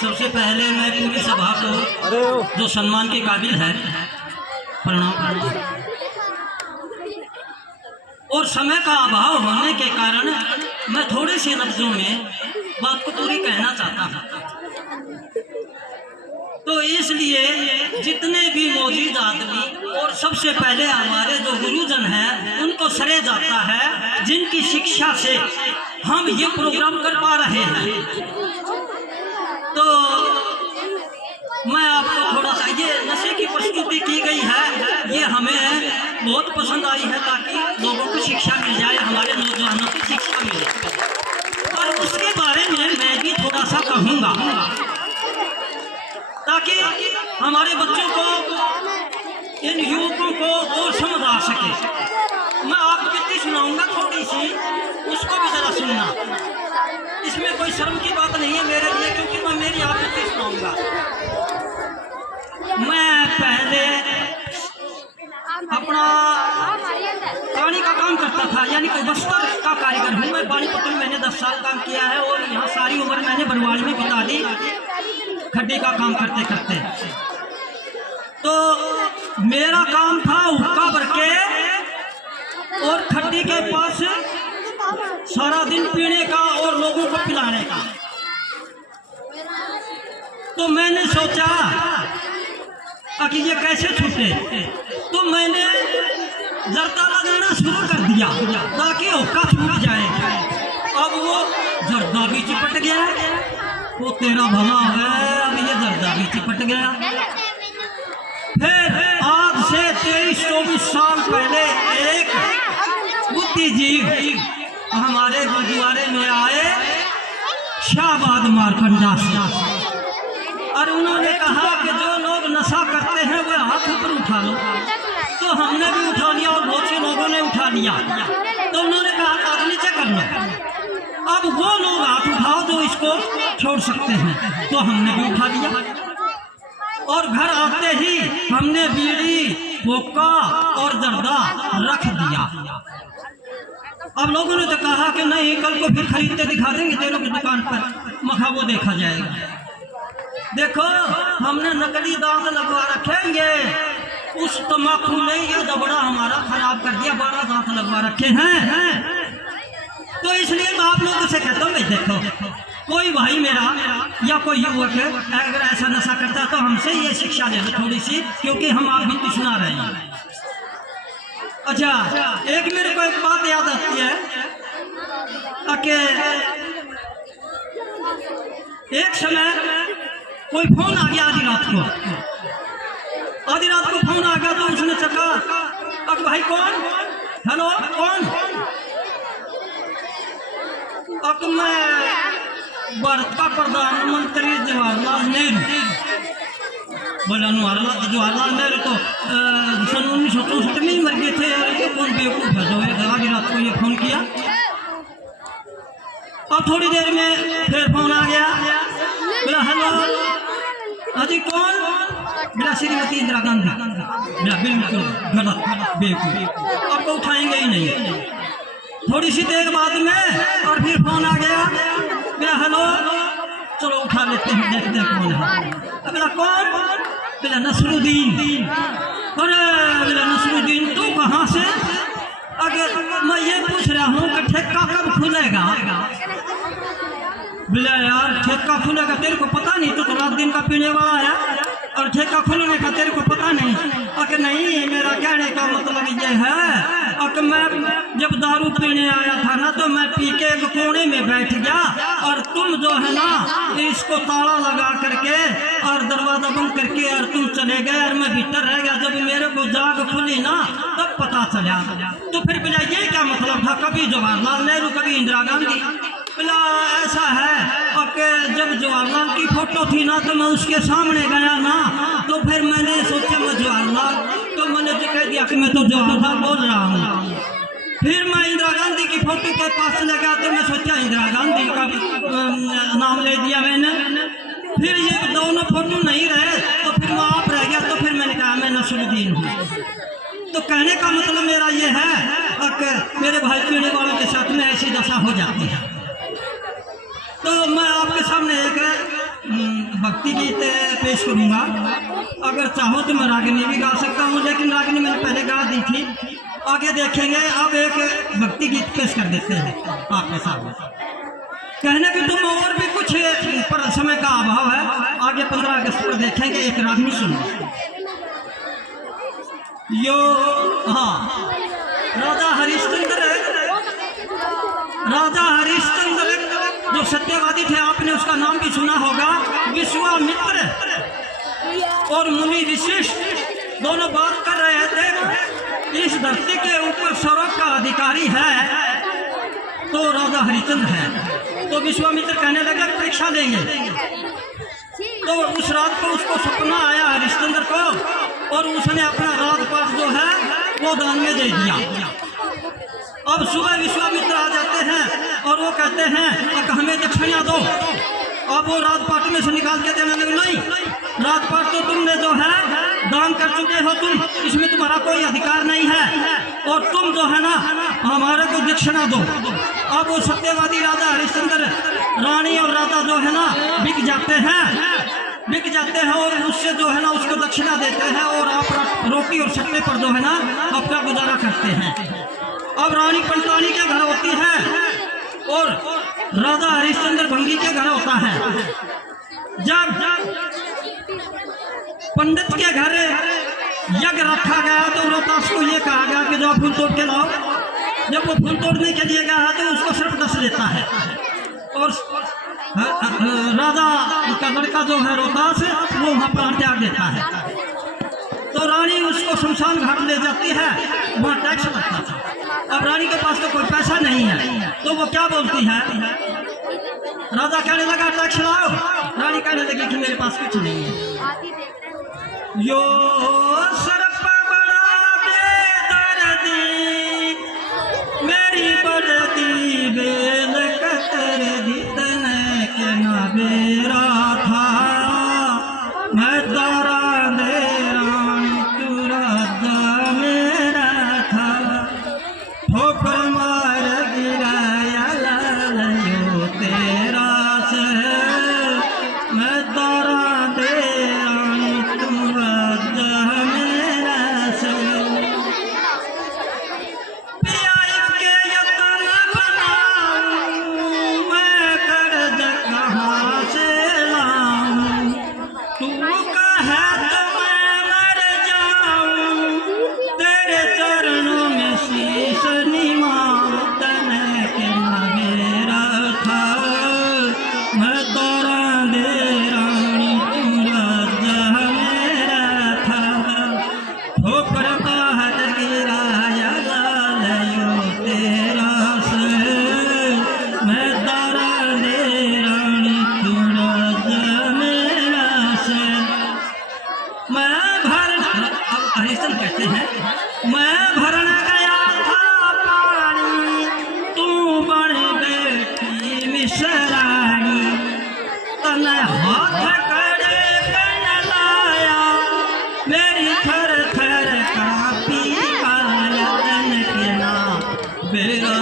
सबसे पहले मैं पूरी सभा को जो सम्मान के काबिल है प्रणाम करता हूं। और समय का अभाव होने के कारण मैं थोड़े से लफ्जों में बात को पूरी कहना चाहता हूं। तो इसलिए जितने भी मौजूद आदमी और सबसे पहले हमारे जो गुरुजन हैं उनको सरे जाता है, जिनकी शिक्षा से हम ये प्रोग्राम कर पा रहे हैं। तो मैं आपको थोड़ा सा ये नशे की प्रस्तुति की गई है, ये हमें बहुत पसंद आई है ताकि लोगों को शिक्षा मिल जाए, हमारे नौजवानों को शिक्षा मिले। और उसके बारे में मैं भी थोड़ा सा कहूँगा ताकि हमारे बच्चों को, इन युवकों को और समझ आ सके। मैं आपको कितनी सुनाऊंगा थोड़ी सी, उसको भी जरा सुनना। इसमें कोई शर्म की बात नहीं है मेरे लिए, क्योंकि मैं मेरी आपको सुनाऊंगा। मैं पहले अपना पानी का काम करता था, यानी कि बस्तर का कारीगर हूँ मैं। पानीपत में मैंने 10 साल काम किया है और यहाँ सारी उम्र मैंने बरवाल में बिता दी खड्डी का काम करते करते। तो मेरा काम था हुक्का भर के और खड्डी के पास सारा दिन पीने का और लोगों को पिलाने का। तो मैंने सोचा कि ये कैसे छूटे, तो मैंने जर्दा लगाना शुरू कर दिया ताकि हुक्का छूट जाए। अब वो जर्दा भी चिपट गया, वो तेरा भला है, अब ये जर्दा भी चिपट गया। फिर आज से 23-24 साल पहले एक बुद्धिजीवी हमारे गुरुद्वारे में आए, शाहबाद मारकंडा से, और उन्होंने कहा कि जो लोग नशा करते हैं वो हाथ ऊपर उठा लो। तो हमने भी उठा लिया और बहुत से लोगों ने उठा लिया। तो उन्होंने कहा हाथ नीचे करना। अब वो लोग हाथ उठाओ जो इसको छोड़ सकते हैं, तो हमने भी उठा लिया। और घर आते ही हमने बीड़ी, हुक्का और जर्दा रख दिया। अब लोगों ने तो कहा कि नहीं, कल को फिर खरीदते दिखा देंगे तेरों की दुकान पर, मखा वो देखा जाएगा। देखो, हमने नकली दांत लगवा रखेंगे, उस तम्बाकू ने ये दबड़ा हमारा खराब कर दिया, 12 दांत लगवा रखे हैं। तो इसलिए मैं आप लोगों से कहता हूँ, भाई देखो, कोई भाई मेरा या कोई युवक अगर ऐसा नशा करता है तो हमसे ये शिक्षा ले लो थोड़ी सी, क्योंकि हम आप भी सुना रहे हैं। अच्छा, एक मेरे को एक बात याद आती है कि एक समय कोई फोन आ गया आधी रात को फोन आ गया। तो उसने चका, अब भाई कौन, हेलो कौन, अब मैं भारत का प्रधानमंत्री जवाहरलाल नेहरू। बोला जवाहरलाल नेहरू तो सन 1964 में ही मर गए थे, और ये कौन बेवकूफ है जो आधी रात को ये फोन किया। और थोड़ी देर में फिर फोन आ गया, बोला हेलो अजी कौन, मेरा श्रीमती इंदिरा गांधी। मेरा बिल्कुल गलत, बेवकूफ, आपको उठाएंगे ही नहीं। थोड़ी सी देर बाद में और फिर फोन आ गया, मेरा हेलो, चलो उठा लेते हैं, देखते हैं कौन है। मेरा कौन, मेरा नसरुद्दीन। अरे मेरा नसरुद्दीन, तू कहाँ से? अगर मैं ये पूछ रहा हूँ कि ठेका कब खुलेगा? बोले यार ठेका खुलेगा तेरे को पता नहीं, तो रात दिन का पीने वाला है, और ठेका खुलने का तेरे को पता नहीं। अगर नहीं, मेरा कहने का मतलब ये है कि मैं जब दारू पीने आया था ना, तो मैं पी के एक कोने में बैठ गया, और तुम जो है ना इसको ताला लगा करके और दरवाजा बंद करके और तुम चले गए, और मैं भीतर रह गया। जब मेरे को जाग खुली ना तब पता चला। तो फिर बोला ये क्या मतलब था, कभी जवाहरलाल नेहरू कभी इंदिरा गांधी। बोला ऐसा है कि जब जवाहरलाल की फोटो थी ना, तो मैं उसके सामने गया ना, तो फिर मैंने सोचा मैं जवाहरलाल, तो मैंने जो कह दिया कि मैं तो जवाहरलाल बोल रहा हूँ। फिर मैं इंदिरा गांधी की फोटो के पास लगा, तो मैं सोचा इंदिरा गांधी का नाम ले दिया मैंने। फिर ये दोनों फोटो नहीं रहे, तो फिर मैं आप रह गया, तो फिर मैंने कहा मैं नसरुद्दीन हूँ। तो कहने का मतलब मेरा ये है कि मेरे भाई पीने वालों के साथ में ऐसी दशा हो जाती है। तो मैं आपके सामने एक भक्ति गीत पेश करूंगा। अगर चाहो तो मैं रागिनी भी गा सकता हूँ, लेकिन रागिनी मैंने पहले गा दी थी। आगे देखेंगे। अब एक भक्ति गीत पेश कर देते हैं आपके सामने। कहने की तुम और भी कुछ पर समय का अभाव है। आगे 15 अगस्त पर देखेंगे। एक रागिनी सुनो। यो हाँ, राजा हरिश्चंद्र जो सत्यवादी थे, आपने उसका नाम भी सुना होगा। विश्वामित्र और मुनि ऋषिष्ठ दोनों बात कर रहे थे। इस धरती के ऊपर स्वर्ग का अधिकारी है तो राजा हरिश्चंद्र है। तो विश्वामित्र कहने लगे परीक्षा लेंगे। तो उस रात को उसको सपना आया हरिश्चंद्र को, और उसने अपना राजपाट जो है वो दान में दे दिया। अब सुबह विश्वामित्र आ जाते हैं और वो कहते हैं कि हमें दक्षिणा दो। अब वो राजपाट में से निकाल के देने लगे, नहीं, राजपाट तो तुमने जो है दान कर चुके हो, तुम इसमें तुम्हारा कोई अधिकार नहीं है, और तुम जो है ना हमारे को दक्षिणा दो। अब वो सत्यवादी राजा हरिश्चंद्र, रानी और राजा जो है ना बिक जाते हैं और उससे जो है ना उसको दक्षिणा देते हैं, और आप रोटी और सट्टे पर जो है ना अपना गुजारा करते हैं। अब रानी पंतानी के घर होती है और राजा हरिश्चंद्र भंगी के घर होता है। जब पंडित के घर यज्ञ रखा गया तो रोहतास को ये कहा गया कि जो फूल तोड़ के लाओ। जब वो फूल तोड़ने के लिए गया तो उसको सिर्फ डस लेता है, और राजा का लड़का जो है रोहतास वो वहाँ प्राण त्याग देता है। तो रानी उसको शमशान घाट ले जाती है, वहाँ टैक्स लगता था। अब रानी के पास तो कोई पैसा नहीं है, तो वो क्या बोलती है, राजा कहने लगा टैक्स लाओ। रानी कहने लगी कि मेरे पास कुछ नहीं है। यो सरप बड़ा बेदर्दी मेरी बड़ती बेल कतर दी तने के ना बेरा था, मैं तारा दे रानी तुरा मेरा था, ठोकर मार गिराया लालियो तेरा से, मैं तारा दे रानी तुरा मेरा से, पिया के यतन बनाऊं मैं कर्ज कहाँ से लाऊं, तू कहे तो मैं मर जाऊं, तेरे चरणों में शीश निभाऊं, तने के मेरा था, मैं तारा दे रानी तुरा मेरा था, ठोकर बाहर गिराया लालियो तेरा से, मैं तारा दे रानी तुरा मेरा से, मैं अब हरिश्चंद्र कहते हैं मैं भरन गया था पानी, तू बन बैठी मिश्रानी, तने हाथ करे कन लाया, मेरी थर थर कापी काया, तन के ना बेरा